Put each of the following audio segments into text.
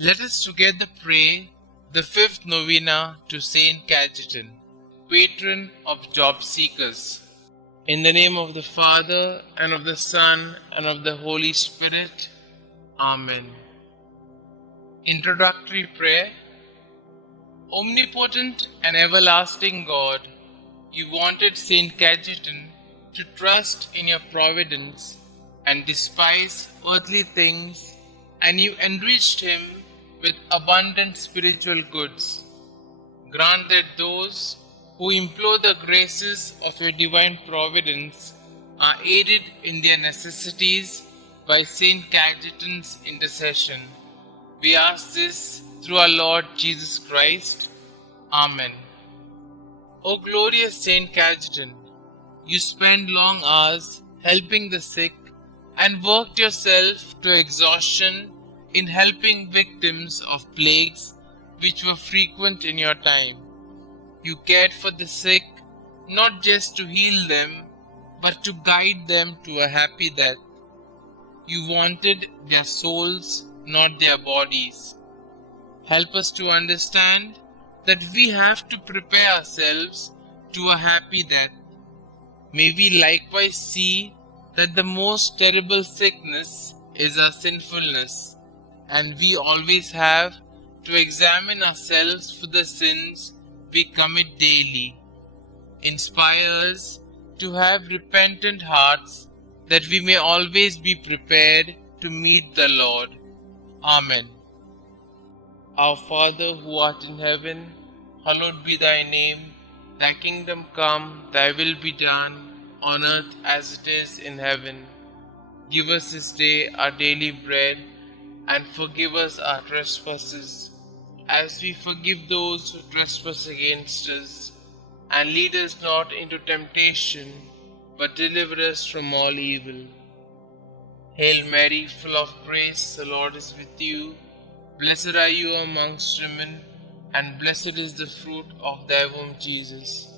Let us together pray the fifth novena to Saint Cajetan, patron of job seekers. In the name of the Father, and of the Son, and of the Holy Spirit. Amen. Introductory prayer. Omnipotent and everlasting God, you wanted Saint Cajetan to trust in your providence and despise earthly things, and you enriched him with abundant spiritual goods. Grant that those who implore the graces of your divine providence are aided in their necessities by Saint Cajetan's intercession. We ask this through our Lord Jesus Christ. Amen. O glorious Saint Cajetan, you spent long hours helping the sick and worked yourself to exhaustion in helping victims of plagues which were frequent in your time. You cared for the sick not just to heal them, but to guide them to a happy death. You wanted their souls, not their bodies. Help us to understand that we have to prepare ourselves to a happy death. May we likewise see that the most terrible sickness is our sinfulness, and we always have to examine ourselves for the sins we commit daily. Inspire us to have repentant hearts, that we may always be prepared to meet the Lord. Amen. Our Father who art in heaven, hallowed be thy name. Thy kingdom come, thy will be done, on earth as it is in heaven. Give us this day our daily bread, and forgive us our trespasses, as we forgive those who trespass against us. And lead us not into temptation, but deliver us from all evil. Hail Mary, full of grace, the Lord is with you. Blessed are you amongst women, and blessed is the fruit of thy womb, Jesus.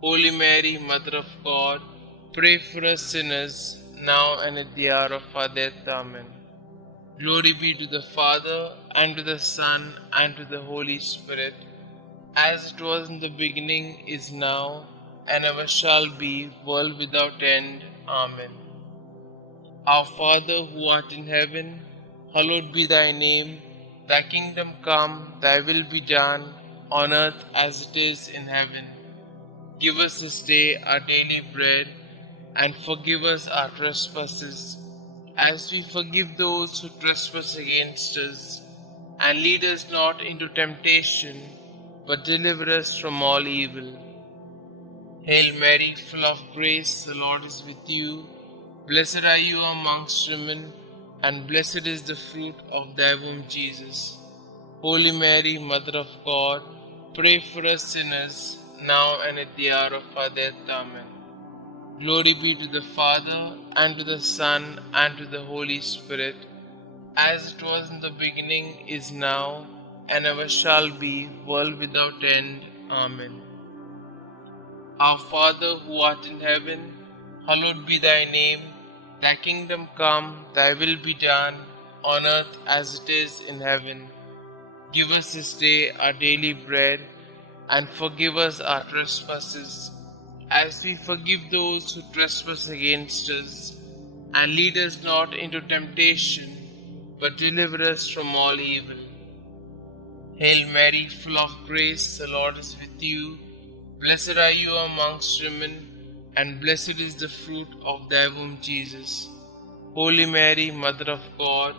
Holy Mary, Mother of God, pray for us sinners, now and at the hour of our death. Amen. Glory be to the Father, and to the Son, and to the Holy Spirit, as it was in the beginning, is now, and ever shall be, world without end. Amen. Our Father who art in heaven, hallowed be thy name. Thy kingdom come, thy will be done, on earth as it is in heaven. Give us this day our daily bread, and forgive us our trespasses, as we forgive those who trespass against us. And lead us not into temptation, but deliver us from all evil. Hail Mary, full of grace, the Lord is with you. Blessed are you amongst women, and blessed is the fruit of thy womb, Jesus. Holy Mary, Mother of God, pray for us sinners, now and at the hour of our death. Amen. Glory be to the Father, and to the Son, and to the Holy Spirit, as it was in the beginning, is now, and ever shall be, world without end. Amen. Our Father who art in heaven, hallowed be thy name. Thy kingdom come, thy will be done, on earth as it is in heaven. Give us this day our daily bread, and forgive us our trespasses, as we forgive those who trespass against us. And lead us not into temptation, but deliver us from all evil. Hail Mary, full of grace, the Lord is with you. Blessed are you amongst women, and blessed is the fruit of thy womb, Jesus. Holy Mary, Mother of God,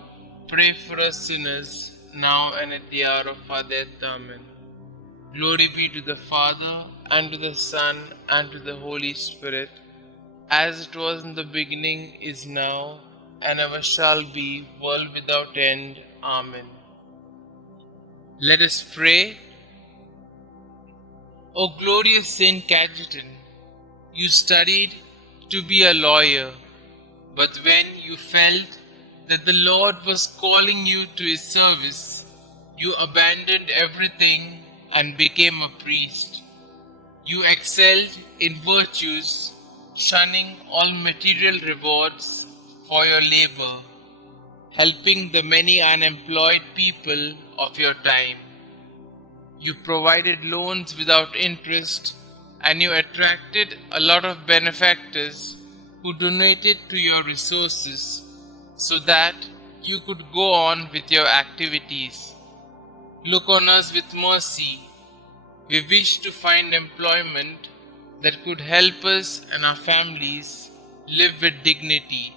pray for us sinners, now and at the hour of our death. Amen. Glory be to the Father, and to the Son, and to the Holy Spirit, as it was in the beginning, is now, and ever shall be, world without end. Amen. Let us pray. O glorious Saint Cajetan, you studied to be a lawyer, but when you felt that the Lord was calling you to his service, you abandoned everything and became a priest. You excelled in virtues, shunning all material rewards for your labor. helping the many unemployed people of your time. You provided loans without interest, and you attracted a lot of benefactors who donated to your resources so that you could go on with your activities. Look on us with mercy. We wish to find employment that could help us and our families live with dignity.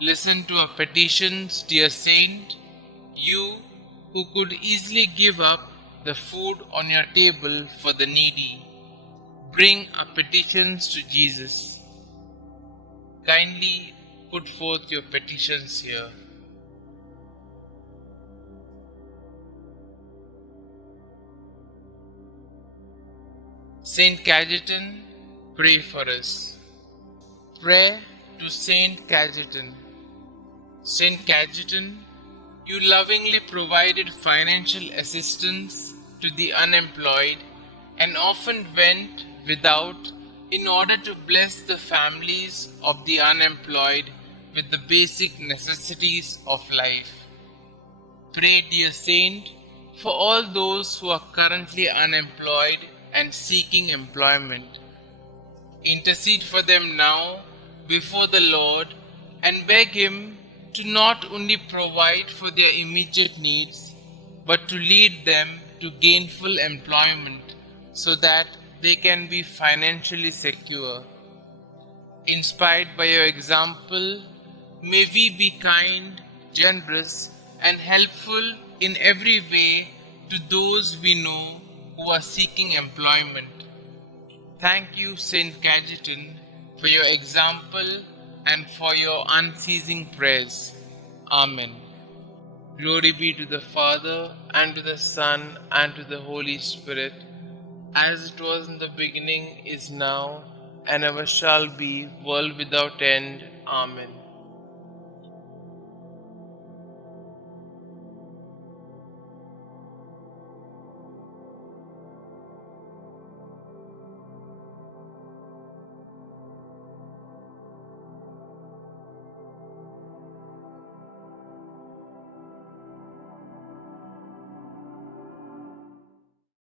Listen to our petitions, dear Saint, you who could easily give up the food on your table for the needy. Bring our petitions to Jesus. Kindly put forth your petitions here. Saint Cajetan, pray for us. Prayer to Saint Cajetan. Saint Cajetan, you lovingly provided financial assistance to the unemployed and often went without in order to bless the families of the unemployed with the basic necessities of life. Pray, dear Saint, for all those who are currently unemployed and seeking employment. Intercede for them now before the Lord and beg Him to not only provide for their immediate needs, but to lead them to gainful employment so that they can be financially secure. Inspired by your example, may we be kind, generous, and helpful in every way to those we know who are seeking employment. Thank you, Saint Cajetan, for your example and for your unceasing prayers. Amen. Glory be to the Father, and to the Son, and to the Holy Spirit, as it was in the beginning, is now, and ever shall be, world without end. Amen.